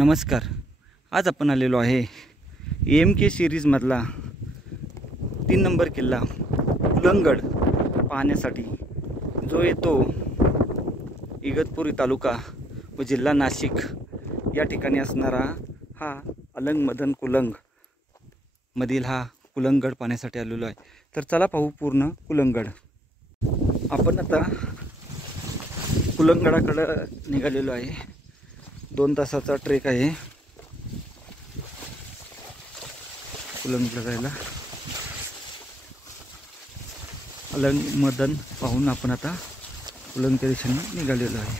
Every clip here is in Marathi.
नमस्कार. आज आपण आलेलो आहे AMK सिरीजमधला 3 नंबर किल्ला कुलंगड पाहण्यासाठी, जो येतो इगतपुरी तालुका व जिल्हा नाशिक या ठिकाणी असणारा हा अलंग मदन कुलंग मधील हा कुलंगड पाहण्यासाठी आलेलो आहे. तर चला पाहू पूर्ण कुलंगड. आपण आता कुलंगडाकडे निघालेलो आहे. 2 तासाचा ट्रेक आहे कुलंगडला जायला. अलंग मदन पाहून आपण आता कुलंगच्या दिशेने निघालेलो आहे.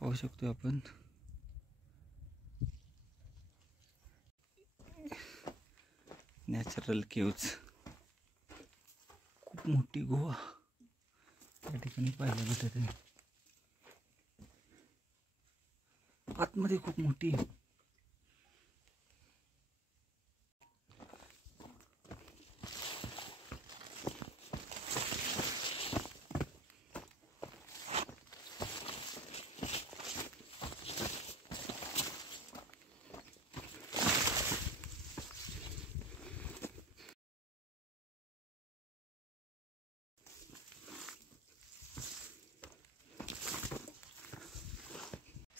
पाहू शकतो आपण नॅचरल केव्ज. खूप मोठी गुहा या ठिकाणी पाहायला भेटत आहे. आतमध्ये खूप मोठी आहे.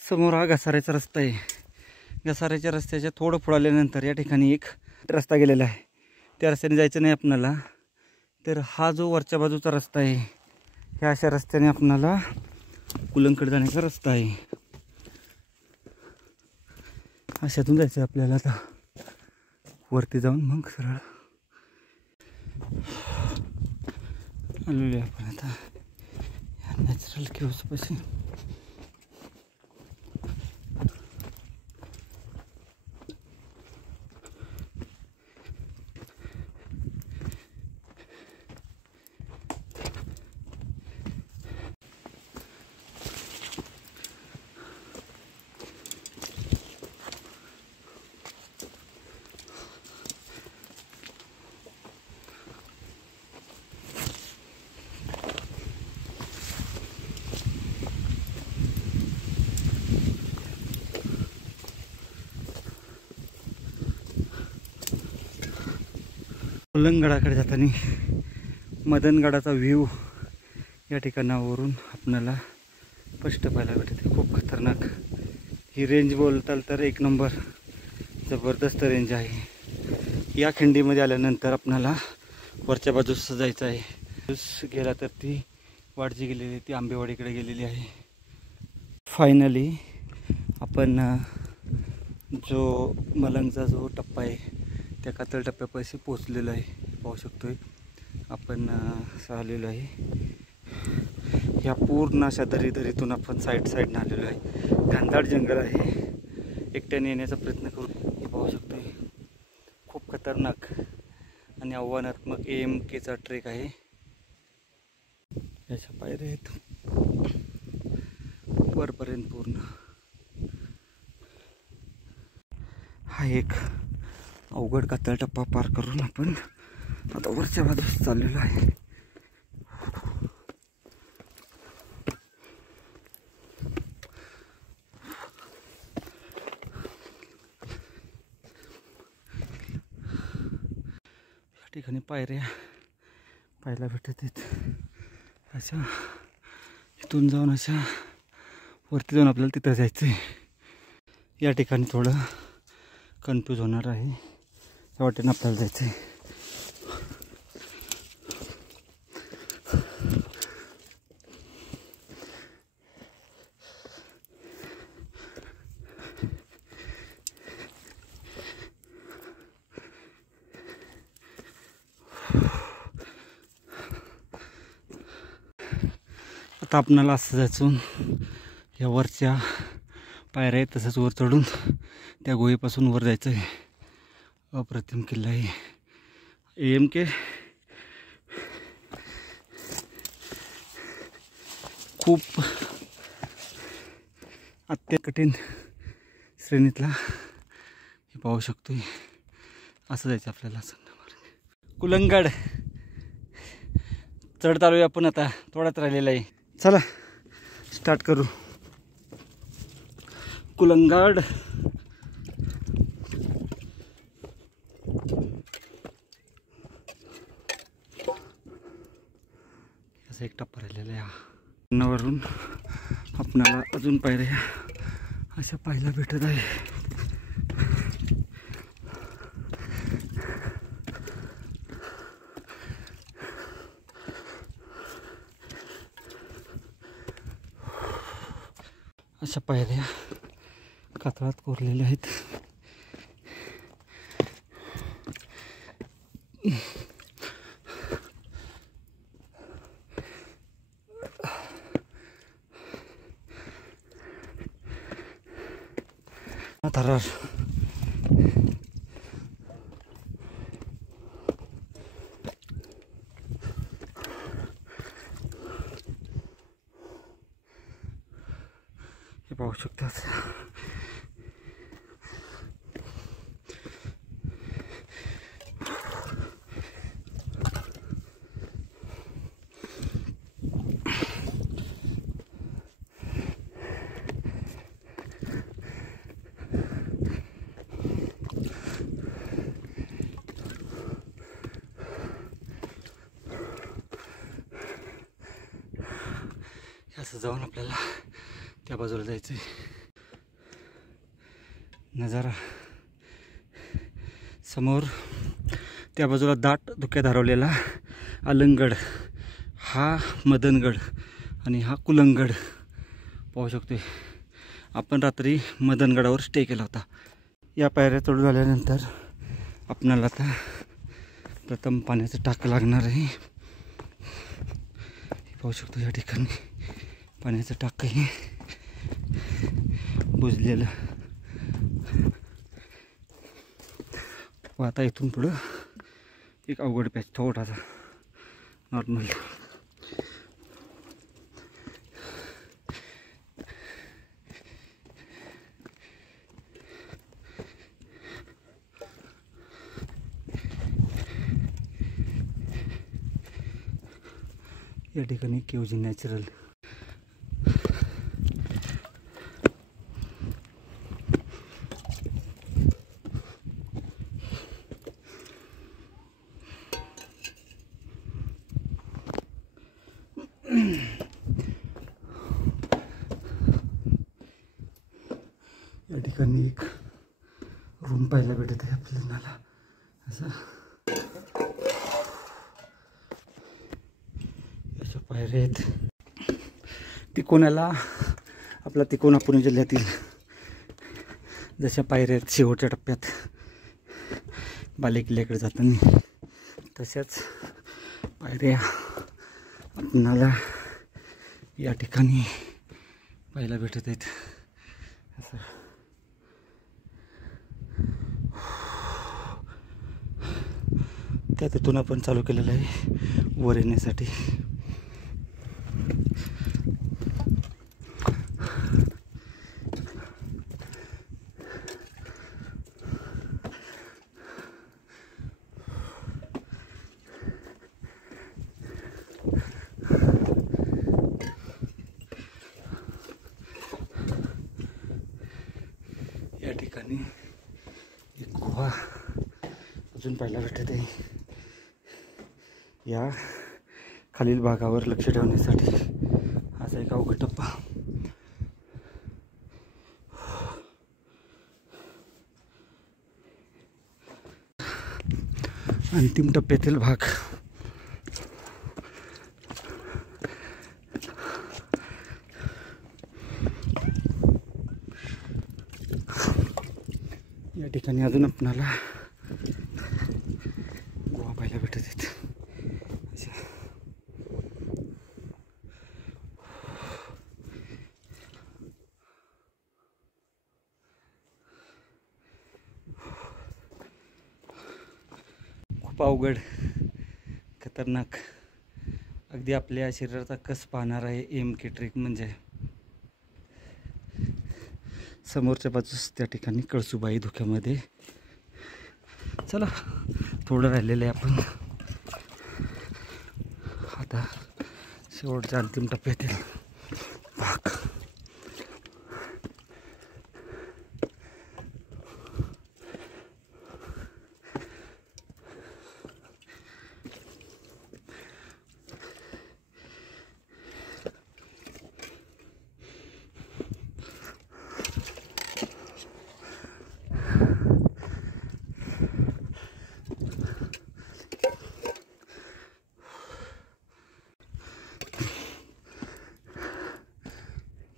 समोर हा घसाऱ्याचा रस्ता आहे. घसाऱ्याच्या रस्त्याच्या थोडं पुढे आल्यानंतर या ठिकाणी एक रस्ता गेलेला आहे. त्या रस्त्याने जायचं नाही आपणाला. तर हा जो वरच्या बाजूचा रस्ता आहे, ह्या अशा रस्त्याने आपणाला कुलंगकडे जाण्याचा रस्ता आहे. अशातून जायचं आहे आपल्याला. आता वरती जाऊन मग सरळ आलेलो आहे आपण आता या नॅचरल केव्जपाशी. कुलंगडाकडे जाताना मदनगडाचा व्ह्यू या ठिकाणावरून आपल्याला स्पष्ट पाहायला भेटते. खूप खतरनाक ही रेंज बोलताल तर 1 नंबर जबरदस्त रेंज आहे. या खिंडीमध्ये आल्यानंतर आपल्याला वरच्या बाजूस जायचं आहे. गेला तर ती वाडजी गेलेली, ती आंबेवाडीकडे गेलेली आहे. फायनली आपण जो मलंगचा जो टप्पा आहे त्या कातळ टप्प्यापाशी पोचलेलो आहे. पाहू शकतोय आपण आलेलो आहे. ह्या पूर्ण अशा दरीतून आपण साईडनं आलेलो आहे. घनदाट जंगल आहे. एकट्याने येण्याचा प्रयत्न करू. हे पाहू शकतोय खूप खतरनाक आणि आव्हानात्मक AMKचा ट्रेक आहे. याच्या पायऱ्या आहेत वरपर्यंत पूर्ण. हा एक अवघड कातळ टप्पा पार करून आपण आता वरच्या बाजूस चाललेलो आहे. या ठिकाणी पायऱ्या पाहायला भेटत आहेत. अशा इथून जाऊन अशा वरती जाऊन आपल्याला तिथं जायचं आहे. या ठिकाणी थोडं कन्फ्यूज होणार आहे. या वाटेनं आपल्याला जायचं आहे. आता आपणाला असं जायचं या वरच्या पायऱ्या आहेत तसंच वर चढून त्या गुहेपासून वर जायचं आहे. अप्रतिम किल्ला आहे AMK. खूप अत्यंत कठीण श्रेणीतला हे पाहू शकतोय. असं जायचं आपल्याला संगमनेर कुलंगड. चढत आलोय आपण आता, थोडाच राहिलेला आहे. चला स्टार्ट करू. कुलंगड. असा एक टप्पा राहिलेला आहे. वरून आपणाला अजून पायऱ्या अशा पाहायला भेटत आहे. अशा पायऱ्या कातळात कोरलेल्या आहेत. थरार. हे पाहू शकतात. असं जाऊन आपल्याला त्या बाजूला जायचं आहे. नजारा समोर त्या बाजूला दाट धुक्यात हरवलेला अलंगड, हा मदनगड आणि हा कुलंगड पाहू शकतोय. आपण रात्री मदनगडावर स्टे केला होता. या पायऱ्या चढून झाल्यानंतर आपणाला आता प्रथम पाण्याचं टाक लागणार आहे. पाहू शकतो या ठिकाणी पाण्याचं टाक आहे बुजलेलं. व आता इथून पुढं एक अवघड पॅच थोडासा नॉर्मल. या ठिकाणी केवजी नॅचरल. या ठिकाणी एक रूम पाहायला भेटत आहे आपल्याला. असं अशा पायऱ्या आहेत. तिकोण्याला आपला तिकोना पुणे जिल्ह्यातील जशा पायऱ्या आहेत शेवटच्या टप्प्यात बालेकिल्ल्याकडे जाताना, तशाच पायऱ्या आपणाला या ठिकाणी पाहायला भेटत आहेत. असं त्या तिथून आपण चालू केलेलं आहे वर येण्यासाठी. या ठिकाणी एक गुहा अजून पाहायला भेटत आहे. या खालील भागावर लक्ष ठेवण्यासाठी असा एक अवघड टप्पा. अंतिम टप्प्यातील भाग. या ठिकाणी अजून आपणाला गुहा पाहायला भेटत आहेत. खूप अवघड, खतरनाक, अगदी आपल्या शरीराचा कस पाहणार आहे एम के ट्रेक म्हणजे. समोरच्या बाजूस त्या ठिकाणी कळसूबाई धुक्यामध्ये. चला थोडं राहिलेलं आहे, आपण आता शेवटच्या अंतिम टप्प्यातील भाग.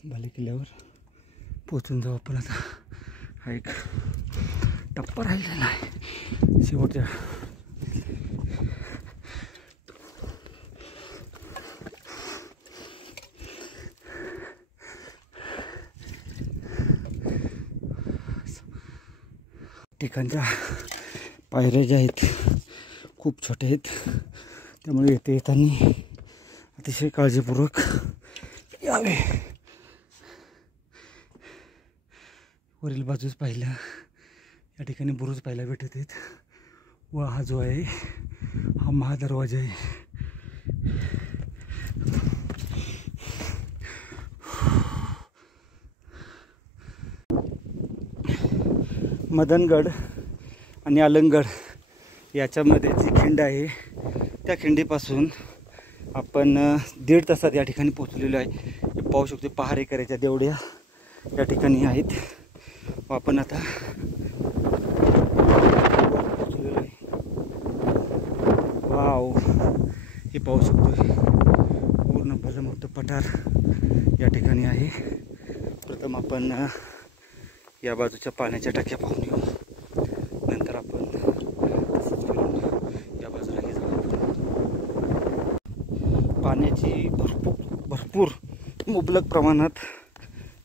बाले किल्ल्यावर पोचून जाऊ आपण आता. हा एक टप्पा राहिलेला आहे शेवटच्या. ठिकाणच्या पायऱ्या ज्या आहेत खूप छोट्या आहेत, त्यामुळे येथे येताना अतिशय काळजीपूर्वक यावे. वरील बाजूस पाहिलं या ठिकाणी बुरुज पाहायला भेटत आहेत व हा जो आहे हा महादरवाजा आहे. मदनगड आणि अलंगड याच्यामध्ये जी खिंड आहे त्या खिंडीपासून आपण 1.5 तासात या ठिकाणी पोचलेलो आहे. पाहू शकतो पहारेकऱ्याच्या देवड्या या ठिकाणी आहेत. आपण आता पोचलेलो आहे. वाव, हे पाहू शकतो पूर्ण भलं मोठं पठार या ठिकाणी आहे. प्रथम आपण या बाजूच्या पाण्याच्या टाक्या पाहून येऊ, नंतर आपण तसंच फिरून या बाजूलाही जाऊ. पाण्याची भरपूर मुबलक प्रमाणात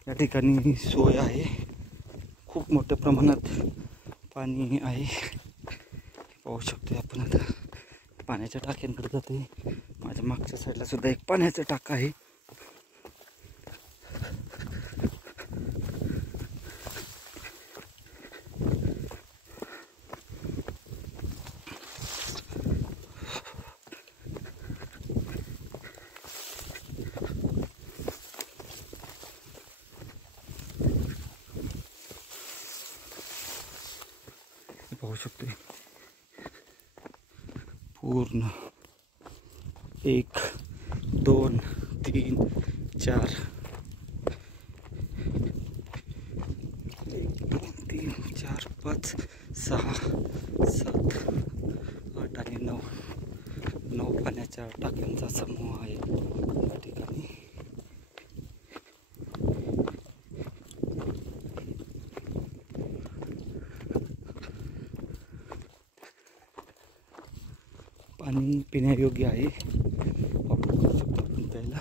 या ठिकाणी सोय आहे. खूप मोठ्या प्रमाणात पाणी आहे. पाहू शकतो आपण. आता पाण्याच्या टाक्यांकडे जाते. माझ्या मागच्या साईडला सुद्धा एक पाण्याचा टाका आहे. पाहू शकतो पूर्ण 1 2 3 4 1 2 3 4 5 6 7 8 आणि 9 पाण्याच्या टाक्यांचा समूह आहे या ठिकाणी. पाणी पिण्यायोग्य आहे, वापर करू शकतो आपण प्यायला.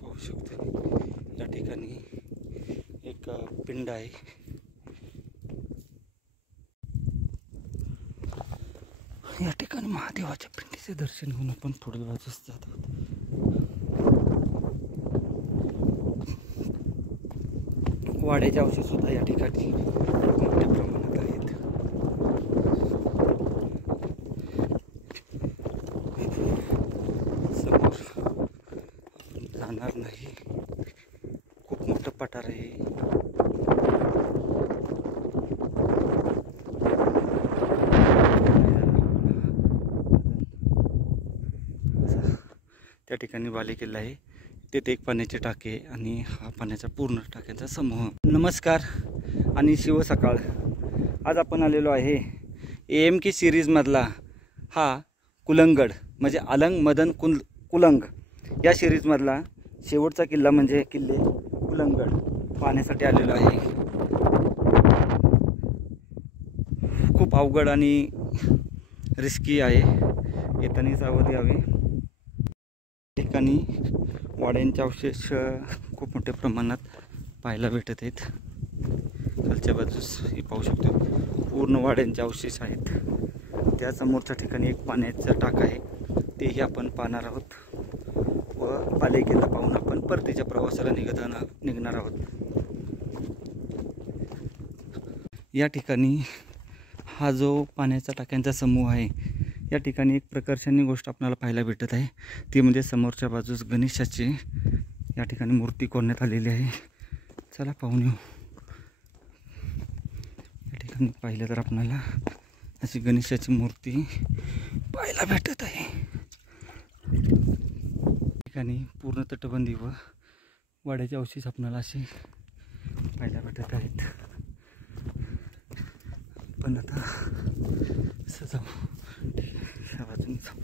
पाहू शकतो या ठिकाणी एक पिंड आहे. या ठिकाणी महादेवाच्या पिंडीचे दर्शन घेऊन आपण पुढील बाजूस जात आहोत. वाड्याचे अवशेष सुद्धा या ठिकाणी मोठ्या प्रमाणात आहेत. समोर आपण जाणार नाही, खूप मोठं पठार आहे. त्या ठिकाणी बाले किल्ला आहे. तेथे एक पाण्याचे टाके आणि हा पाण्याचा पूर्ण टाक्यांचा समूह. नमस्कार आणि शिव सकाळ. आज आपण आलेलो आहे AMK सिरीजमधला हा कुलंगड म्हणजे अलंग मदन कुलंग या सिरीजमधला शेवटचा किल्ला म्हणजे किल्ले कुलंगड पाहण्यासाठी आलेलो आहे. खूप अवघड आणि रिस्की आहे, येताना सावध यावे. ठिकाणी वाड्यांचे अवशेष खूप खूप मोठ्या प्रमाणात पाहायला भेटत आहेत. खालच्या बाजूस हे पाहू शकतो पूर्ण वाड्यांचे अवशेष आहेत. त्या समोरच्या ठिकाणी एक पाण्याचा टाक आहे, तेही आपण पाहणार आहोत व पालिकेला पाहून आपण परतीच्या प्रवासाला निघणार आहोत. या ठिकाणी हा जो पाण्याचा टाक्यांचा समूह आहे, या ठिकाणी एक प्रकर्षाने गोष्ट आपल्याला पाहायला भेटत आहे, ती म्हणजे समोरच्या बाजूस गणेशाची या ठिकाणी मूर्ती कोरण्यात आलेली आहे. चला पाहून येऊ. या ठिकाणी पाहिलं तर आपल्याला अशी गणेशाची मूर्ती पाहायला भेटत आहे. या ठिकाणी पूर्ण तटबंदी व वाड्याचे अवशेष आपल्याला असे पाहायला भेटत आहेत. पण आता जाऊ ह्या बाजूने जाऊ.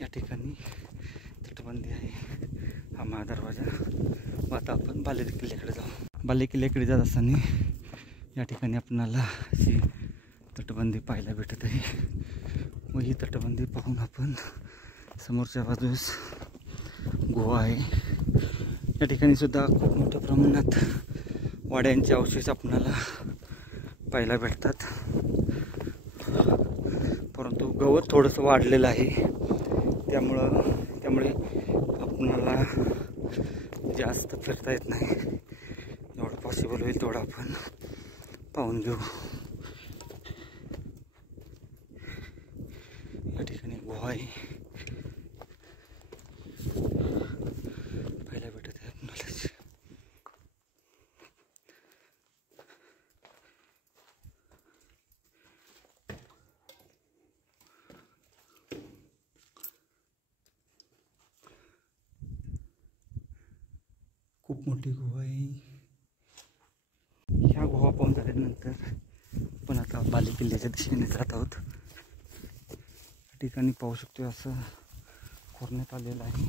या ठिकाणी तटबंदी आहे, हा महादरवाजा. व आता आपण बालेरी किल्ल्याकडे जाऊ. बालेरी किल्ल्याकडे जात असताना या ठिकाणी आपणाला अशी तटबंदी पाहायला भेटत आहे व ही तटबंदी पाहून आपण समोरच्या बाजूस गुहा आहे. या ठिकाणी सुद्धा खूप मोठ्या प्रमाणात वाड्यांचे अवशेष आपणाला पाहायला भेटतात, परंतु गवत थोडंसं वाढलेलं आहे, त्यामुळे आपणाला जास्त फिरता येत नाही. जेवढं पॉसिबल होईल तेवढं आपण पाहून घेऊ. या ठिकाणी गुहा आहे पाहायला भेटत आहे आपल्याला. खूप मोठी गुहा आहे. ह्या गुहा पाहून झाल्यानंतर आपण आता बालेरी किल्ल्याच्या दिशेने जात आहोत. या ठिकाणी पाहू शकतो असं कोरण्यात आलेलं आहे.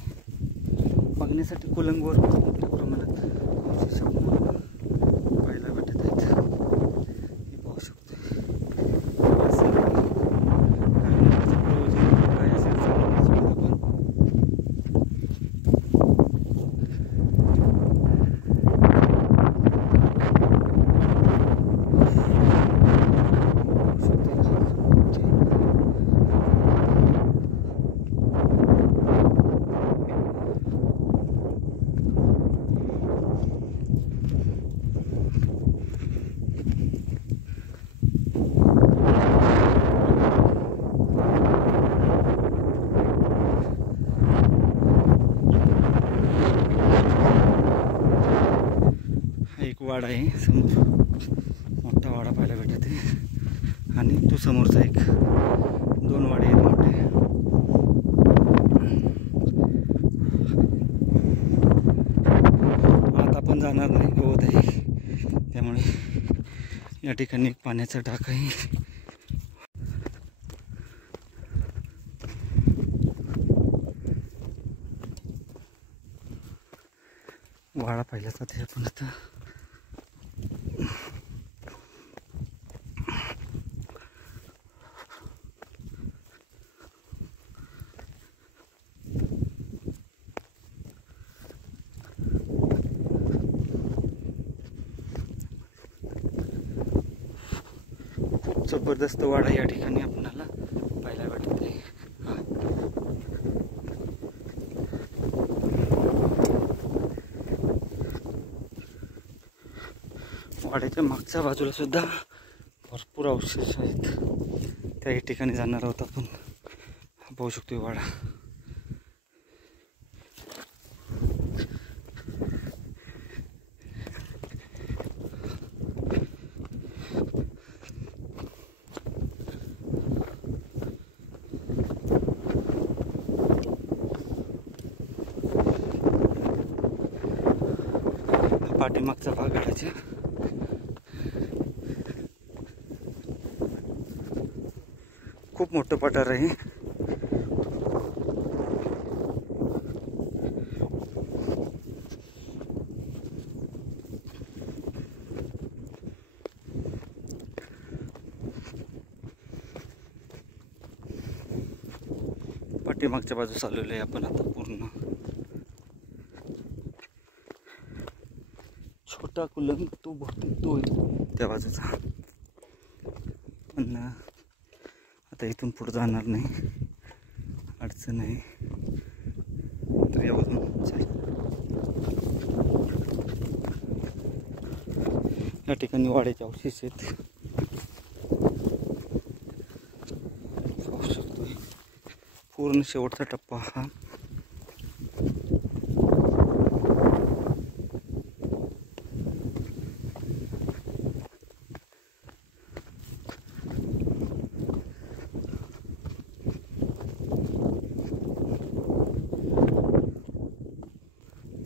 बघण्यासाठी कुलंगवर खूप मोठ्या प्रमाणात अवशेष पाहायला भेटत आहेत. हे पाहू शकतो असं करण्याचं प्रयोजन काय असेल आपण. एक वाडा आहे समोर, मोठा वाडा पाहायला भेटत आहे आणि तो समोरचा एक 2 वाडे आहेत मोठे. आता आपण जाणार नाही, गवत आहे, त्यामुळे या ठिकाणी एक पाण्याचा टाक आहे. वाडा पाहिला जाते आपण आता. खूप जबरदस्त वाडा या ठिकाणी आपल्याला पाहायला भेटत आहे. वाड्याच्या मागच्या बाजूला सुद्धा भरपूर अवशेष आहेत, त्याही ठिकाणी जाणार आहोत आपण. पाहू शकतो वाडा. पाठीमागचा भाग गडाच्या. खूप मोठं पठार आहे. पाठीमागच्या बाजूस आलेलो आहे आपण आता. पूर्ण छोटा कुलंग तो बहुतेक तो त्या बाजूचा, पण आता इथून पुढे जाणार नाही, अडचण आहे. तर या बाजून चल. या ठिकाणी वाड्याचे अवशेष आहेत. पाहू शकतोय पूर्ण शेवटचा टप्पा हा.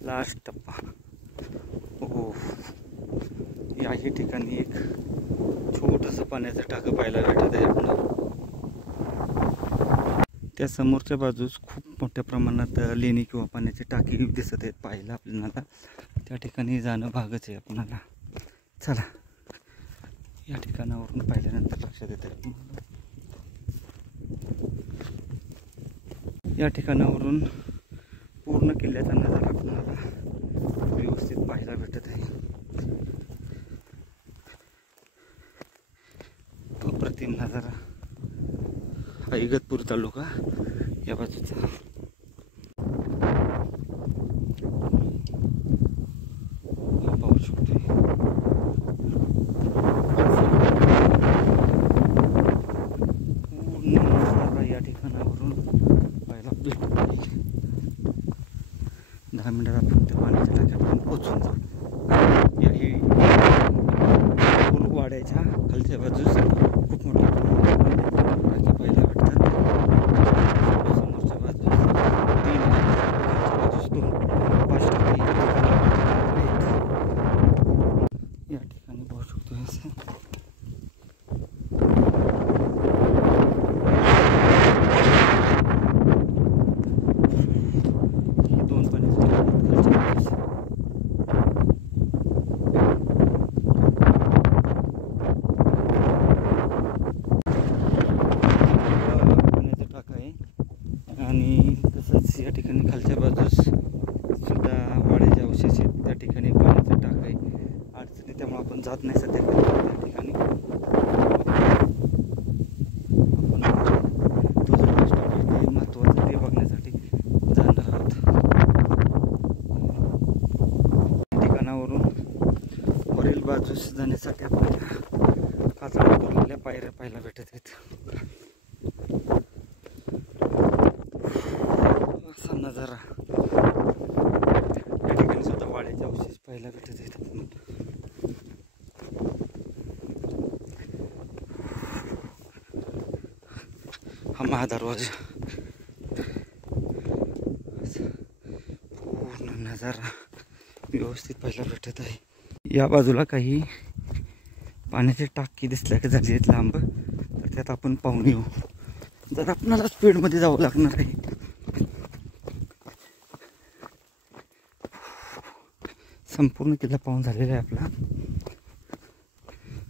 लास्ट टप्पा. हो, याही ठिकाणी एक छोटंसं पाण्याचं टाकं पाहायला भेटत आहे आपल्याला. त्या समोरच्या बाजूस खूप मोठ्या प्रमाणात लेणी किंवा पाण्याची टाकी दिसत आहेत पाहायला आपल्याला. त्या ठिकाणी जाणं भागच आहे आपल्याला. चला, या ठिकाणावरून पाहिल्यानंतर लक्षात येत आहे या ठिकाणावरून पूर्ण किल्ल्याचा नजारा आपल्याला व्यवस्थित पाहायला भेटत आहे. अप्रतिम नजारा. हा इगतपूर तालुका या बाजूचा. पाहू शकतोय पूर्ण नजारा या ठिकाणावरून पाहायला भेटत आहे. 10 मिनिटात आपण त्या पाण्याच्या टाक्यापर्यंत पोहोचून जाऊ. याही पूर्व वाड्याच्या खालच्या बाजूस खूप मोठ्या प्रमाणात टाक्या पाहायला भेटतात. समोरच्या बाजूस 3 खालच्या बाजूस 2, 5 टाके आहेत. या ठिकाणी पाहू शकतो असं. आणि तसंच या ठिकाणी खालच्या बाजूस सुद्धा वाड्याचे अवशेष आहेत. त्या ठिकाणी पाण्याचा टाक आहे. अडचणी त्यामुळे आपण जात नाही सध्या त्या ठिकाणी. आपण तो जो लास्ट आहे महत्त्वाचं ते बघण्यासाठी जाणार आहोत. या ठिकाणावरून वरील बाजूस जाण्यासाठी आपल्याला काचळा कोरलेल्या पायऱ्या पाहायला भेटत आहेत. असा नजारा या ठिकाणी सुद्धा वाड्याचे अवशेष पाहायला भेटत आहेत. आपण हा महादरवाजा. पूर्ण नजारा व्यवस्थित पाहायला भेटत आहे. या बाजूला काही पाण्याचे टाकी दिसल्या की झाली आहेत लांब, तर त्यात आपण पाहून येऊ. जर आपल्याला स्पीडमध्ये जावं लागणार आहे. संपूर्ण किल्ला पाहून झालेला आहे आपला.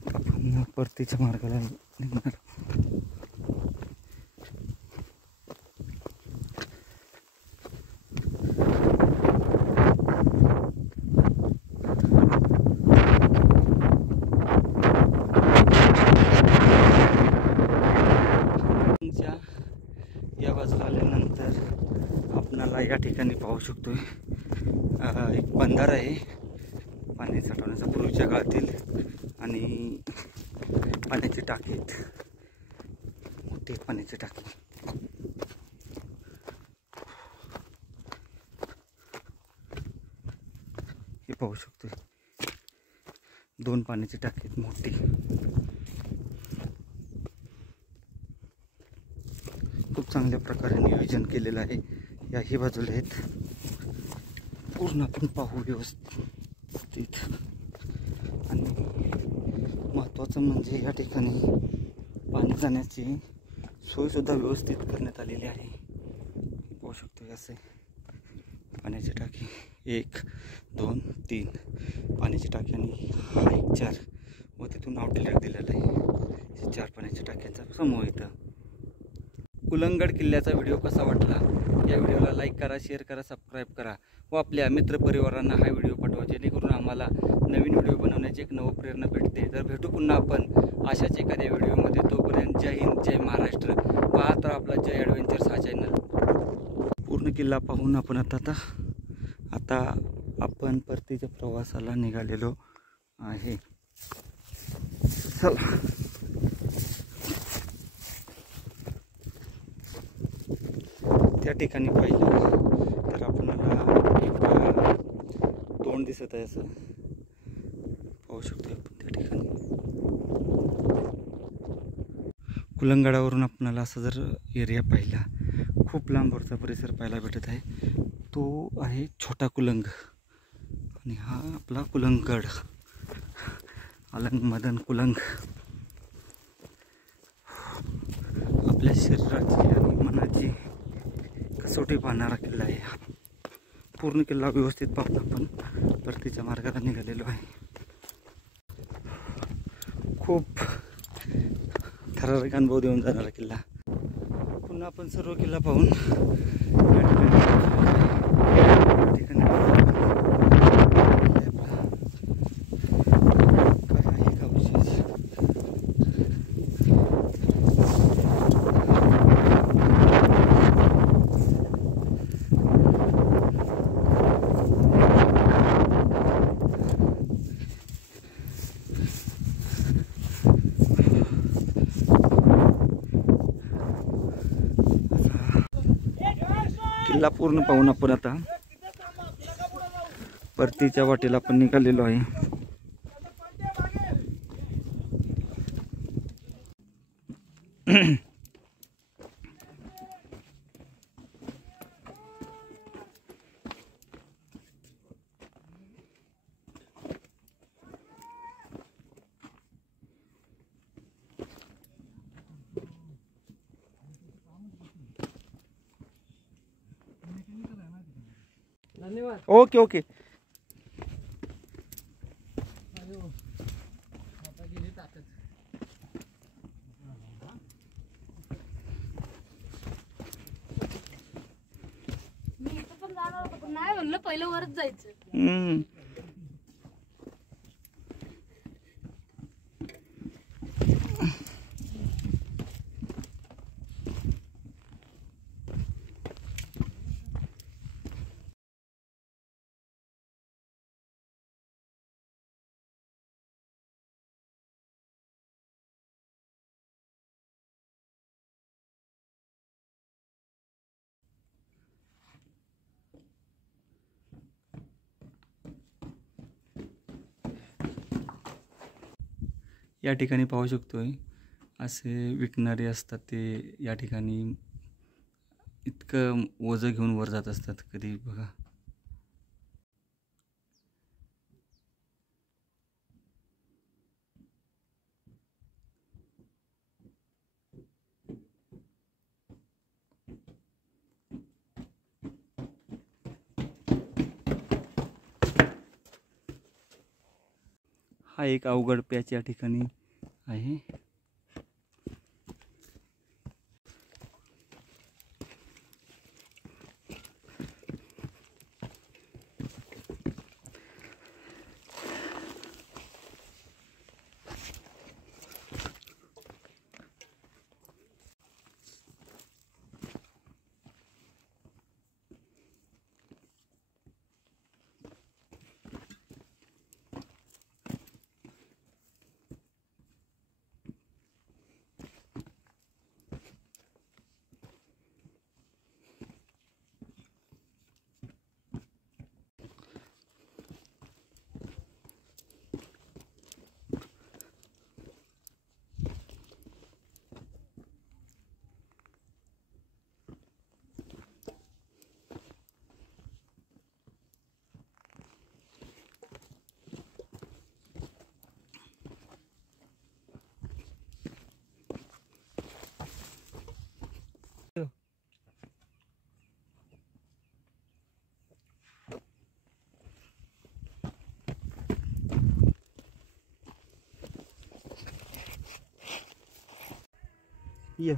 आपण परतीच्या मार्गाला निघणार. या बाजूला आल्यानंतर आपणाला या ठिकाणी पाहू शकतोय एक बंधारा आहे पाणी साठवण्याचा पूर्वीच्या काळातील. आणि पाण्याची टाकी आहेत, मोठी पाण्याची टाकी. हे पाहू शकतोय 2 पाण्याची टाकी आहेत मोठी. खूप चांगल्या प्रकारे नियोजन केलेलं आहे. याही बाजूला आहेत. पूर्ण आपण पाहू व्यवस्थित. आणि महत्त्वाचं म्हणजे या ठिकाणी पाणी जाण्याची सोयसुद्धा व्यवस्थित करण्यात आलेली आहे. पाहू शकतो असे पाण्याची टाकी 1, 2, 3 पाण्याची टाकी आणि हा एक 4 व तिथून आउटलेट दिलेला आहे. 4 पाण्याच्या टाक्यांचा समूह इथं. कुलंगड किल्ल्याचा व्हिडिओ कसा वाटला, या व्हिडिओला लाईक करा, शेअर करा, सबस्क्राईब करा व आपल्या मित्रपरिवारांना हा व्हिडिओ पाठवा, जेणेकरून आम्हाला नवीन व्हिडिओ बनवण्याची एक प्रेरणा भेटते. तर भेटू पुन्हा आपण अशाच एखाद्या व्हिडिओमध्ये. तोपर्यंत जय हिंद, जय महाराष्ट्र. पाहत राहा आपला जय ॲडव्हेंचर्स हा चॅनल. पूर्ण किल्ला पाहून आपण आता आपण परतीच्या प्रवासाला निघालेलो आहे. चला. त्या ठिकाणी पाहिलं तर आपल्याला एक तोंड दिसत आहे, असं पाहू शकतो आपण त्या ठिकाणी. कुलंगडावरून आपल्याला असा जर एरिया पाहिला, खूप लांबवरचा परिसर पाहायला भेटत आहे. तो आहे छोटा कुलंग आणि हा आपला कुलंगड, अलंग मदन कुलंग. आपल्या शरीराची आणि मनाची कसोटी पाहणारा किल्ला आहे. पूर्ण किल्ला व्यवस्थित पाहून आपण परतीच्या मार्गाला निघालेलो आहे. खूप थरारक अनुभव देऊन जाणारा किल्ला. पुन्हा आपण सर्व किल्ला पाहून किल्ला पूर्ण पाहून आपण आता परतीच्या वाटेला आपण निघालेलो आहे. Okay okay. मी इथं पण जाणार होतो, पण नाही म्हणलं पहिलं वरच जायचं. या ठिकाणी पाहू शकतोय असे विकणारे असतात, ते या ठिकाणी इतकं ओझं घेऊन वर जात असतात. कधी बघा, हा एक अवघड पॅच या ठिकाणी आहे. ये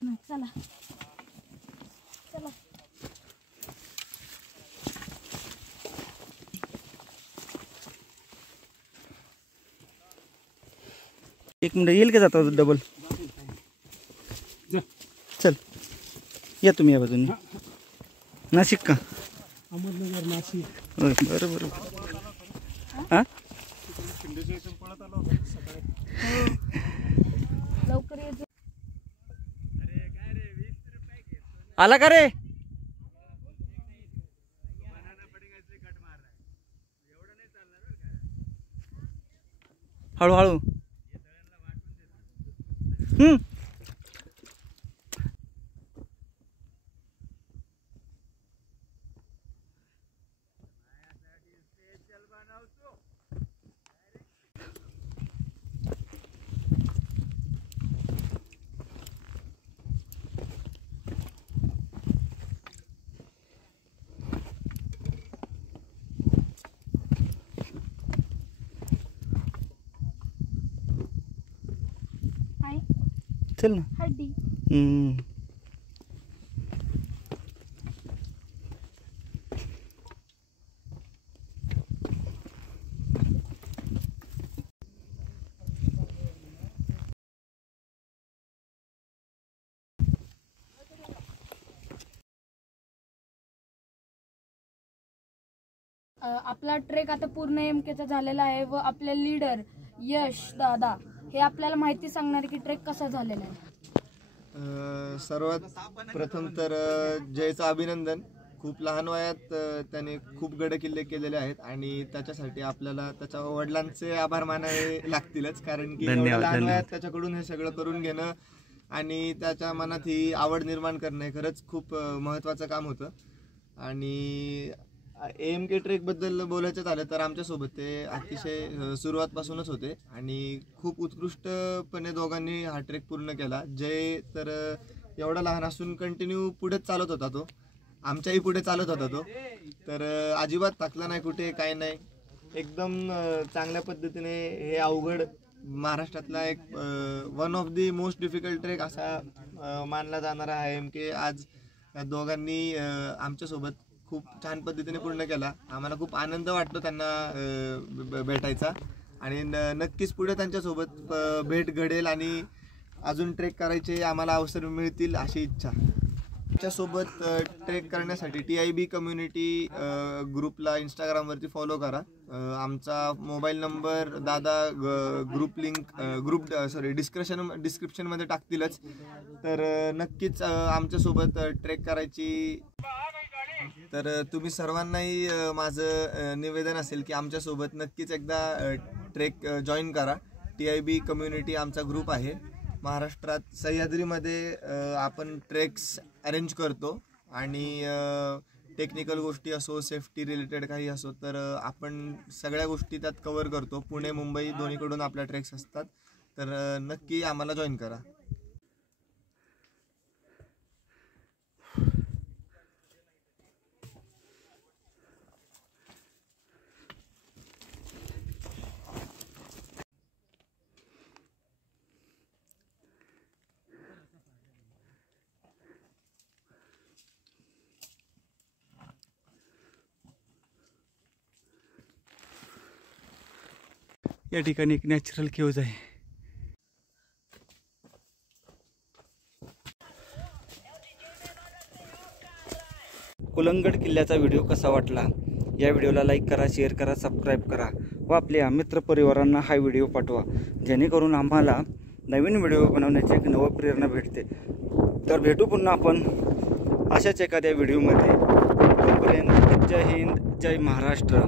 चला चला. एक मिनिट येईल का जाता डबल. चल या तुम्ही या बाजूने. नाशिक का? अहमदनगर नाशिक. होय बरं बरं. हां लवकर ये. आला का रे? हळूहळू. चल ना. हड्डी. आपला ट्रेक आता पूर्ण एमकेचा झालेला आहे व आपले लीडर यश दादा हे आपल्याला माहिती सांगणार की ट्रेक कसा झालेला आहे. सर्वात प्रथम तर जयचं अभिनंदन. खूप लहान वयात त्याने खूप गड किल्ले केलेले आहेत आणि त्याच्यासाठी आपल्याला त्याच्या वडिलांचे आभार मानावे लागतीलच, कारण की लहान वयात त्याच्याकडून हे सगळं करून घेणं आणि त्याच्या मनात ही आवड निर्माण करणं हे खरंच खूप महत्त्वाचं काम होतं. आणि AMK ट्रेक बद्दल बोलायचं झालं तर आमच्यासोबत ते अतिशय सुरुवातपासूनच होते आणि खूप उत्कृष्टपणे दोघांनी हा ट्रेक पूर्ण केला. जय तर एवढा लहान असून कंटिन्यू पुढेच चालत होता, तो आमच्याही पुढे चालत होता तो, तर अजिबात थकला नाही कुठे, काय नाही. एकदम चांगल्या पद्धतीने हे अवघड महाराष्ट्रातला एक one of the most difficult trek असा मानला जाणारा AMK आज या दोघांनी आमच्यासोबत खूप छान पद्धतीने पूर्ण केला. आम्हाला खूप आनंद वाटतो त्यांना भेटायचा आणि नक्कीच पुढे त्यांच्यासोबत भेट घडेल आणि अजून ट्रेक करायचे आम्हाला अवसर मिळतील अशी इच्छा. त्याच्यासोबत ट्रेक करण्यासाठी TIB कम्युनिटी ग्रुपला इंस्टाग्रामवरती फॉलो करा. आमचा मोबाईल नंबर दादा ग्रुप डिस्क्रिप्शनमध्ये टाकतीलच, तर नक्कीच आमच्यासोबत ट्रेक करायची. तर तुम्ही सर्वांनाही माझं निवेदन असेल की आमच्यासोबत नक्कीच एकदा ट्रेक जॉईन करा. TIB कम्युनिटी आमचा ग्रुप आहे. महाराष्ट्रात सह्याद्रीमध्ये आपण ट्रेक्स अरेंज करतो आणि टेक्निकल गोष्टी असो, सेफ्टी रिलेटेड काही असो, तर आपण सगळ्या गोष्टी त्यात कव्हर करतो. पुणे मुंबई दोन्हीकडून आपल्या ट्रेक्स असतात, तर नक्की आम्हाला जॉईन करा. या ठिकाणी एक नॅचरल केव्ज आहे. कुलंगड किल्ल्याचा व्हिडिओ कसा वाटला? या व्हिडिओला लाईक करा, शेअर करा, सबस्क्राईब करा व आपल्या मित्रपरिवारांना हा व्हिडिओ पाठवा, जेणेकरून आम्हाला नवीन व्हिडिओ बनवण्याची एक नवप्रेरणा भेटते. तर भेटू पुन्हा आपण अशाच एखाद्या व्हिडिओमध्ये. तोपर्यंत जय हिंद, जय महाराष्ट्र.